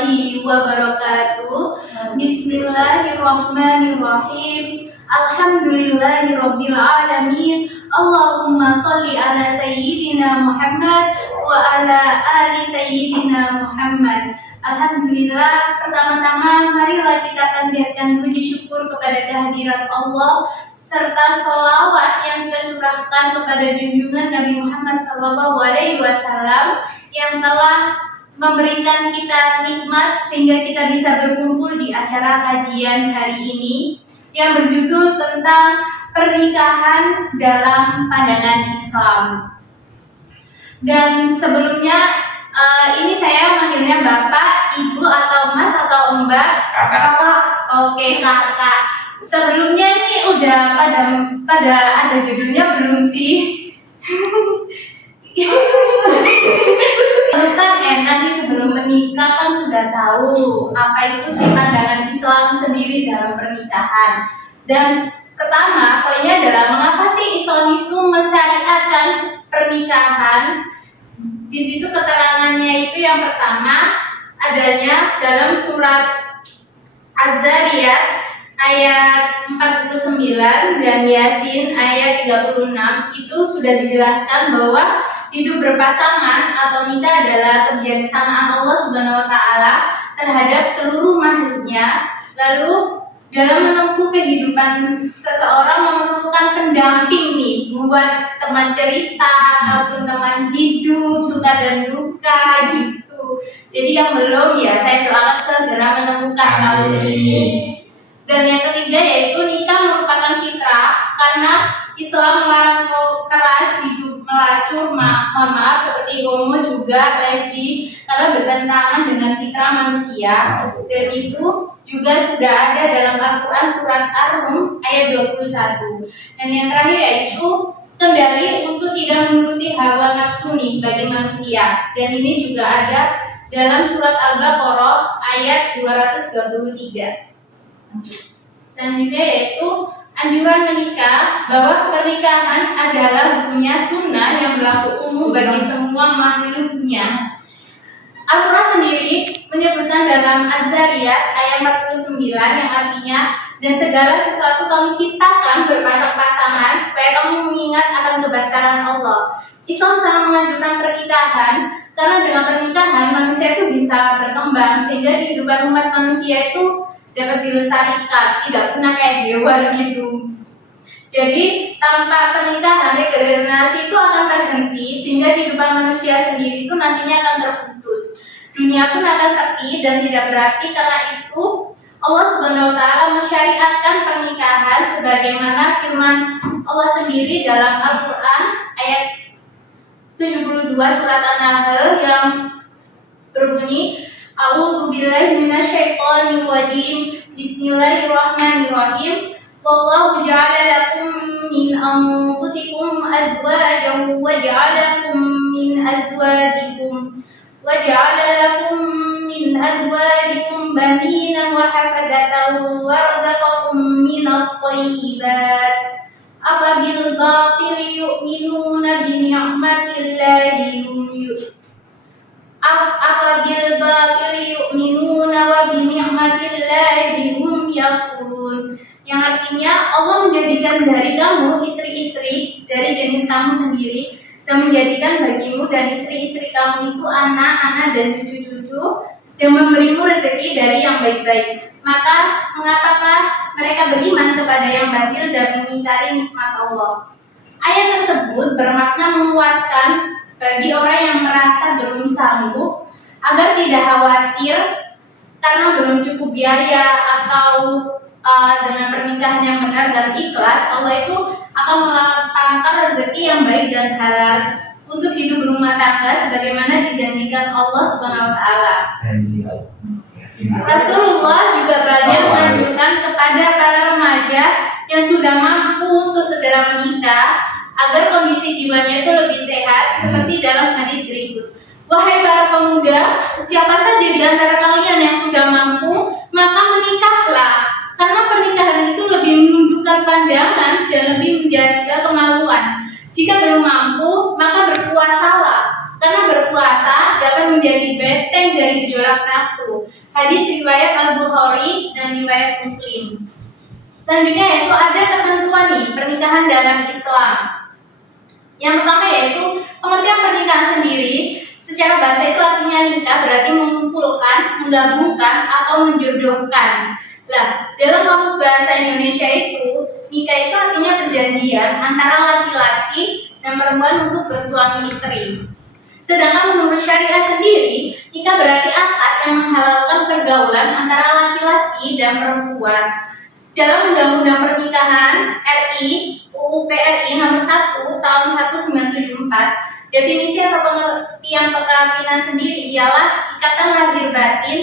warahmatullahi wabarakatuh. Bismillahirrahmanirrahim. Alhamdulillahirabbil alamin. Allahumma sholli ala sayyidina Muhammad wa ala ali sayyidina Muhammad. Alhamdulillah, pertama-tama marilah kita panjatkan puji syukur kepada kehadirat Allah serta sholawat yang kita curahkan kepada junjungan Nabi Muhammad SAW yang telah memberikan kita nikmat sehingga kita bisa berkumpul di acara kajian hari ini yang berjudul tentang pernikahan dalam pandangan Islam. Dan sebelumnya ini saya manggilnya Bapak, Ibu, atau Mas, atau Mbak? Kakak. Oke, Kakak. Sebelumnya ini udah pada ada judulnya belum sih? Kan nanti sebelum menikah kan sudah tahu apa itu sih pandangan Islam sendiri dalam pernikahan. Dan pertama poinnya adalah mengapa sih Islam itu mensyariatkan pernikahan? Di situ keterangannya itu yang pertama adanya dalam surat Az-Zariyat ayat 49 dan Yasin ayat 36 itu sudah dijelaskan bahwa hidup berpasangan atau nikah adalah kebijaksanaan Allah Subhanahu wa taala terhadap seluruh makhluknya. Lalu dalam menempuh kehidupan seseorang memerlukan pendamping nih buat teman cerita ataupun teman hidup, suka dan duka gitu. Jadi yang belum ya saya doakan segera menemukan kaum ini. Dan yang ketiga yaitu nikah merupakan fitrah karena Islam melarang keras, hidup melacur, mohon maaf seperti homo juga lesbi karena bertentangan dengan fitrah manusia. Dan itu juga sudah ada dalam Al-Quran surat Ar-Rum ayat 21. Dan yang terakhir yaitu kendali untuk tidak menuruti hawa nafsu nih bagi manusia. Dan ini juga ada dalam surat Al-Baqarah ayat 233. Selanjutnya yaitu anjuran menikah, bahwa pernikahan adalah hukumnya sunnah yang berlaku umum bagi semua makhluknya. Al-Quran sendiri menyebutkan dalam Az-Zariyat ayat 49 yang artinya, dan segala sesuatu kami ciptakan berpasang-pasangan supaya kamu mengingat akan kebesaran Allah. Islam sangat menganjurkan pernikahan karena dengan pernikahan manusia itu bisa berkembang sehingga kehidupan umat manusia itu dapat dilestarikan, tidak punah kayak hewan gitu. Jadi tanpa pernikahan regenerasi itu akan terhenti sehingga kehidupan manusia sendiri itu nantinya akan terputus. Dunia pun akan sepi dan tidak berarti. Karena itu Allah Subhanahu wa taala mensyariatkan pernikahan sebagaimana firman Allah sendiri dalam Al-Qur'an ayat 72 surat An-Nahl yang berbunyi A'udzu billahi minasyaitonir rajim. Bismillahirrahmanirrahim. Wallahu ja'ala lakum min anfusikum azwajan wa ja'ala lakum min azwajikum banina wa hafadatan wa razaqakum minat thayyibat. Afabil batili yu'minuna bi ni'matillahi Afabil batili yu'minuna wa bi ni'matillahi hum yakfurun. Yang artinya Allah menjadikan dari kamu istri-istri dari jenis kamu sendiri dan menjadikan bagimu dan istri-istri kamu itu anak-anak dan cucu-cucu dan memberimu rezeki dari yang baik-baik. Maka mengapakah mereka beriman kepada yang batil dan mengingkari nikmat Allah? Ayat tersebut bermakna menguatkan bagi orang yang merasa belum sanggup agar tidak khawatir karena belum cukup biaya atau dengan pernikahan yang benar dan ikhlas, Allah itu akan melapangkan rezeki yang baik dan halal untuk hidup berumah tangga sebagaimana dijanjikan Allah Subhanahu wa taala. Rasulullah juga banyak menganjurkan kepada para remaja yang sudah mampu untuk segera menikah agar kondisi jiwanya itu lebih sehat seperti dalam hadis berikut. Wahai para pemuda, siapa saja di antara kalian yang sudah mampu, maka menikahlah. Karena pernikahan itu lebih menundukkan pandangan dan lebih menjaga kemaluan. Jika belum mampu, maka berpuasalah. Karena berpuasa dapat menjaga menjadi benteng dari gejolak nafsu. Hadis riwayat Al-Bukhari dan riwayat Muslim. Selanjutnya yaitu ada ketentuan nih pernikahan dalam Islam. Yang pertama yaitu pengertian pernikahan sendiri. Secara bahasa itu artinya nikah berarti mengumpulkan, menggabungkan, atau menjodohkan. Lah, dalam kamus bahasa Indonesia itu nikah itu artinya perjanjian antara laki-laki dan perempuan untuk bersuami istri. Sedangkan menurut syariah sendiri, nikah berarti akad yang menghalalkan pergaulan antara laki-laki dan perempuan. Dalam Undang-Undang Pernikahan RI UU PRI nomor 1 tahun 1974, definisi atau pengertian perkawinan sendiri ialah ikatan lahir batin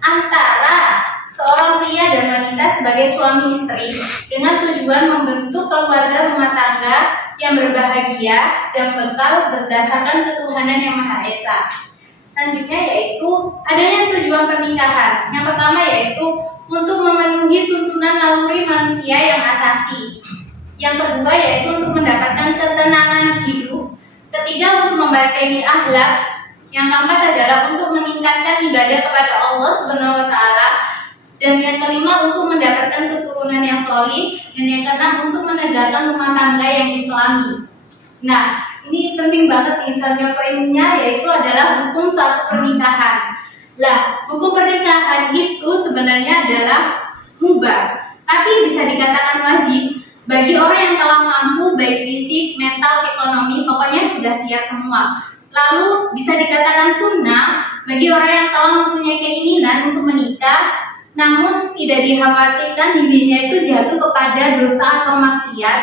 antara seorang pria dan wanita sebagai suami istri dengan tujuan membentuk keluarga rumah tangga yang berbahagia dan bekal berdasarkan ketuhanan yang Maha Esa. Selanjutnya yaitu adanya tujuan pernikahan. Yang pertama yaitu untuk memenuhi tuntunan naluri manusia yang asasi. Yang kedua yaitu untuk mendapatkan ketenangan hidup. Ketiga untuk memperbaiki akhlak. Yang keempat adalah untuk meningkatkan ibadah kepada Allah Subhanahu wa taala. Dan yang kelima untuk mendapatkan keturunan yang solih. Dan yang keenam untuk menegakkan rumah tangga yang islami. Nah, ini penting banget nih, misalnya poinnya yaitu adalah hukum suatu pernikahan. Lah, hukum pernikahan itu sebenarnya adalah mubah, tapi bisa dikatakan wajib bagi orang yang telah mampu baik fisik, mental, ekonomi, pokoknya sudah siap semua. Lalu bisa dikatakan sunnah bagi orang yang telah mempunyai keinginan untuk menikah, namun tidak dikhawatirkan dirinya itu jatuh kepada dosa atau maksiat.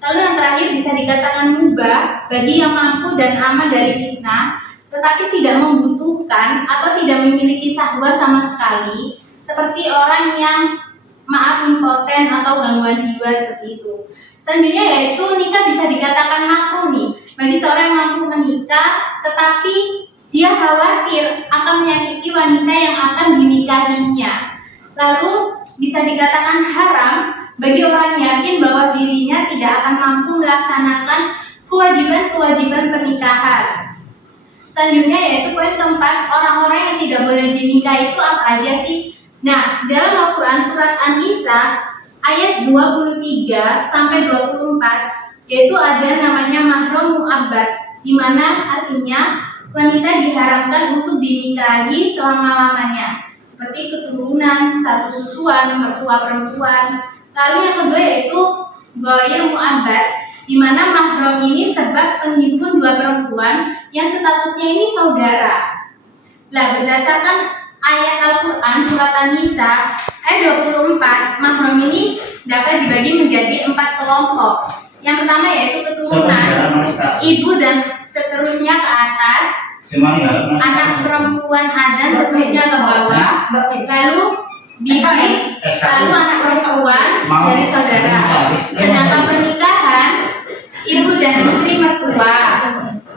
Lalu yang terakhir bisa dikatakan mubah bagi yang mampu dan aman dari fitnah, tetapi tidak membutuhkan atau tidak memiliki syahwat sama sekali, seperti orang yang impoten atau gangguan jiwa seperti itu. Selanjutnya yaitu nikah bisa dikatakan makruh nih bagi seorang yang mampu menikah, tetapi dia khawatir akan menyakiti wanita yang akan dinikahinya. Lalu bisa dikatakan haram bagi orang yakin bahwa dirinya tidak akan mampu melaksanakan kewajiban-kewajiban pernikahan. Selanjutnya yaitu poin keempat, orang-orang yang tidak boleh dinikah itu apa aja sih? Nah, dalam Al-Quran surat An-Nisa ayat 23 sampai 24 yaitu ada namanya mahram mu'abbad, di mana artinya wanita diharamkan untuk dinikahi selama-lamanya, seperti keturunan, satu susuan, mertua perempuan. Lalu yang kedua yaitu ghair mu'abbad, di mana mahram ini sebab penghimpun dua perempuan yang statusnya ini saudara. Lah, berdasarkan ayat Al-Quran surat An-Nisa ayat 24, mahram ini dapat dibagi menjadi 4 kelompok. Yang pertama yaitu keturunan, ibu dan seterusnya ke atas, anak perempuan dan seterusnya ke bawah, lalu bibi, lalu anak perempuan dari saudara. Sedangkan pernikahan ibu dan istri mertua,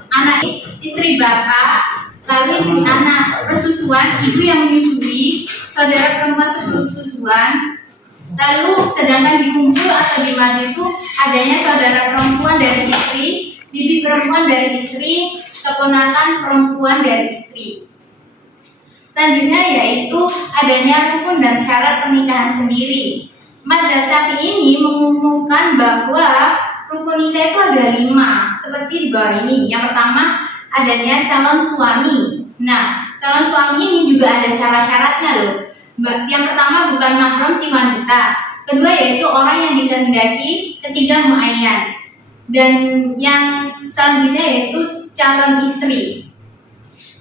anak istri bapak, lalu istri anak, persusuan ibu yang menyusui, saudara perempuan sepersusuan. Lalu sedangkan di kumpul atau di madu itu adanya saudara perempuan dari istri, bibi perempuan dari istri, keponakan perempuan dari istri. Selanjutnya yaitu adanya rukun dan syarat pernikahan sendiri. Mazhab Syafi'i ini mengumumkan bahwa rukun nikah itu ada 5, seperti di bawah ini. Yang pertama adanya calon suami. Nah, calon suami ini juga ada syarat-syaratnya loh. Yang pertama bukan mahram si wanita. Kedua yaitu orang yang dikehendaki. Ketiga muayyan. Dan yang selanjutnya yaitu calon istri.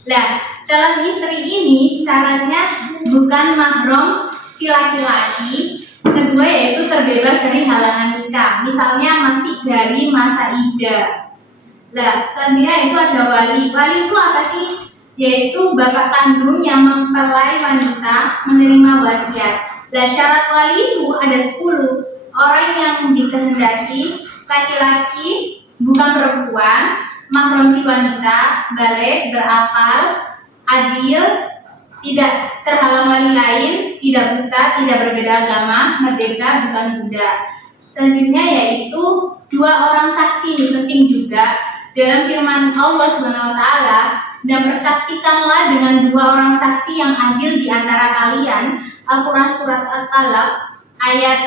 Nah, calon istri ini syaratnya bukan mahram si laki-laki. Kedua yaitu terbebas dari halangan nikah. Misalnya masih dari masa iddah. Nah, selanjutnya itu ada wali. Wali itu apa sih? Yaitu bapak kandung yang mempelai wanita menerima wasiat. Nah, syarat wali itu ada 10. Orang yang dikehendaki, laki-laki bukan perempuan, mahram si wanita, baligh, berakal, adil, tidak terhalang wali lain, tidak buta, tidak berbeda agama, merdeka, bukan budak. Selanjutnya yaitu 2 orang saksi, ini penting juga. Dalam firman Allah Subhanahu wa taala, dan persaksikanlah dengan dua orang saksi yang adil di antara kalian. Al-Quran Surat At-Talaq ayat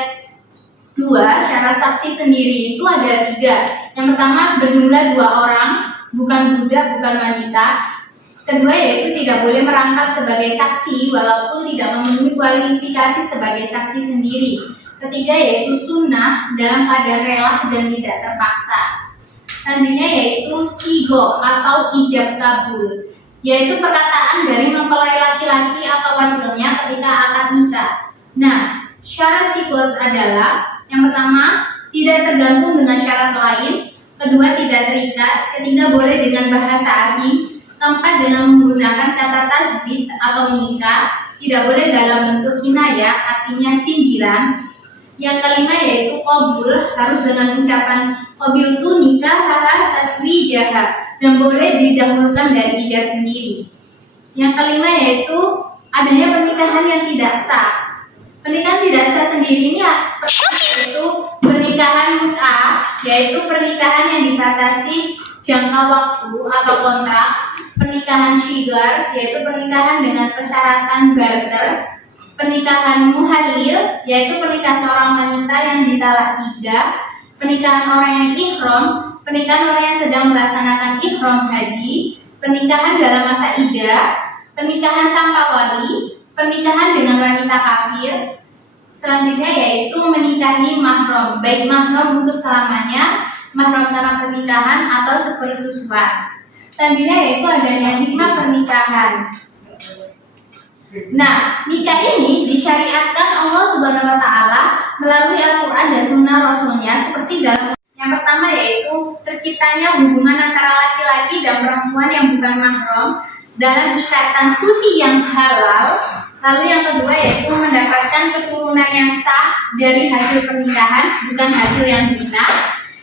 2. Syarat saksi sendiri itu ada 3. Yang pertama, berjumlah 2 orang, bukan budak, bukan wanita. Kedua, yaitu tidak boleh merangkap sebagai saksi walaupun tidak memenuhi kualifikasi sebagai saksi sendiri. Ketiga, yaitu sunnah dalam keadaan rela dan tidak terpaksa. Selanjutnya yaitu sigo atau ijab kabul, yaitu perkataan dari mempelai laki-laki atau wakilnya ketika akad nikah. Nah, syarat sigo adalah yang pertama, tidak tergantung dengan syarat lain. Kedua, tidak terikat. Ketiga, boleh dengan bahasa asing. Keempat, dengan menggunakan kata tasbih atau nikah. Tidak boleh dalam bentuk kinayah, artinya sindiran. Yang kelima yaitu qabul, harus dengan ucapan qabil tu nikah taswijah, dan boleh didahulukan dari ijab sendiri. Yang kelima yaitu adanya pernikahan yang tidak sah. Pernikahan tidak sah sendiri ini yaitu pernikahan mut'ah, yaitu pernikahan yang dibatasi jangka waktu atau kontrak. Pernikahan syigar, yaitu pernikahan dengan persyaratan barter. Pernikahan muhalil, yaitu pernikahan seorang wanita yang ditalak 3. Pernikahan orang yang ihram, pernikahan orang yang sedang melaksanakan ihram haji. Pernikahan dalam masa iddah, pernikahan tanpa wali, pernikahan dengan wanita kafir. Selanjutnya yaitu menikahi mahram, baik mahram untuk selamanya, mahram karena pernikahan atau sepersusuan. Selanjutnya yaitu adanya hikmah pernikahan. Nah, nikah ini disyariatkan Allah Subhanahu wa Ta'ala melalui Al-Quran dan Sunnah Rasulnya, seperti dalam yang pertama yaitu terciptanya hubungan antara laki-laki dan perempuan yang bukan mahram dalam ikatan suci yang halal. Lalu yang kedua yaitu mendapatkan keturunan yang sah dari hasil pernikahan, bukan hasil yang zina.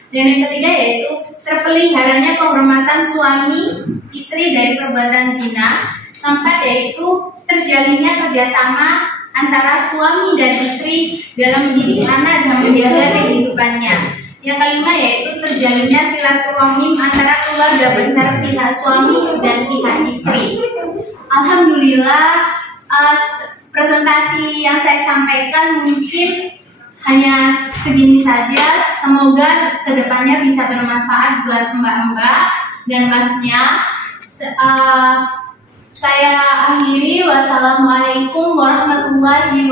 Dan yang ketiga yaitu terpeliharanya kehormatan suami istri dari perbuatan zina. Keempat yaitu terjalinnya kerjasama antara suami dan istri dalam mendidik anak dan menjaga kehidupannya. Yang kelima yaitu terjalinnya silaturahim antara keluarga besar pihak suami dan pihak istri. Alhamdulillah, presentasi yang saya sampaikan mungkin hanya segini saja. Semoga kedepannya bisa bermanfaat buat mbak-mbak dan masnya. Saya akhiri. Wassalamualaikum warahmatullahi